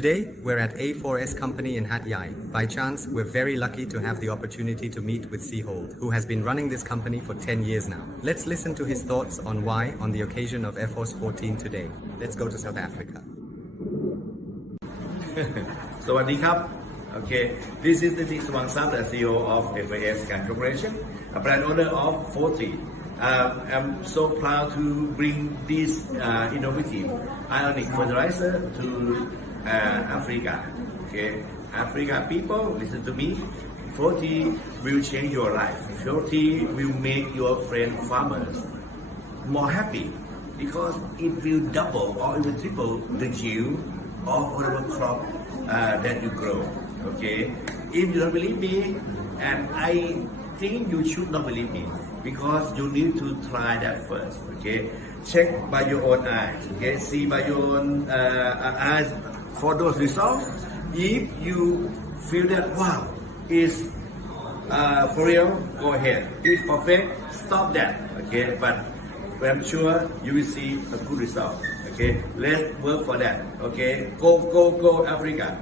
Today, we're at A4S Company in Hat Yai. By chance, we're very lucky to have the opportunity to meet with Seahold, who has been running this company for 10 years now. Let's listen to his thoughts on why on the occasion of Air Force 14 today. Let's go to South Africa. สวัสดีครับ Okay, this is the Swangsam, the CEO of FAS Scan Corporation, a brand owner of 40. I'm so proud to bring this innovative ionic fertilizer to Africa. Okay, Africa people, listen to me. 40 will change your life. 40 will make your friend farmers more happy because it will double or it will triple the yield of whatever crop that you grow. Okay, if you don't believe me, and I think you should not believe me because you need to try that first. Okay, check by your own eyes. Okay, see by your own eyes for those results. If you feel that wow is for real, go ahead. If perfect, stop that. Okay, but I'm sure you will see a good result. Okay, let's work for that. Okay, go Africa.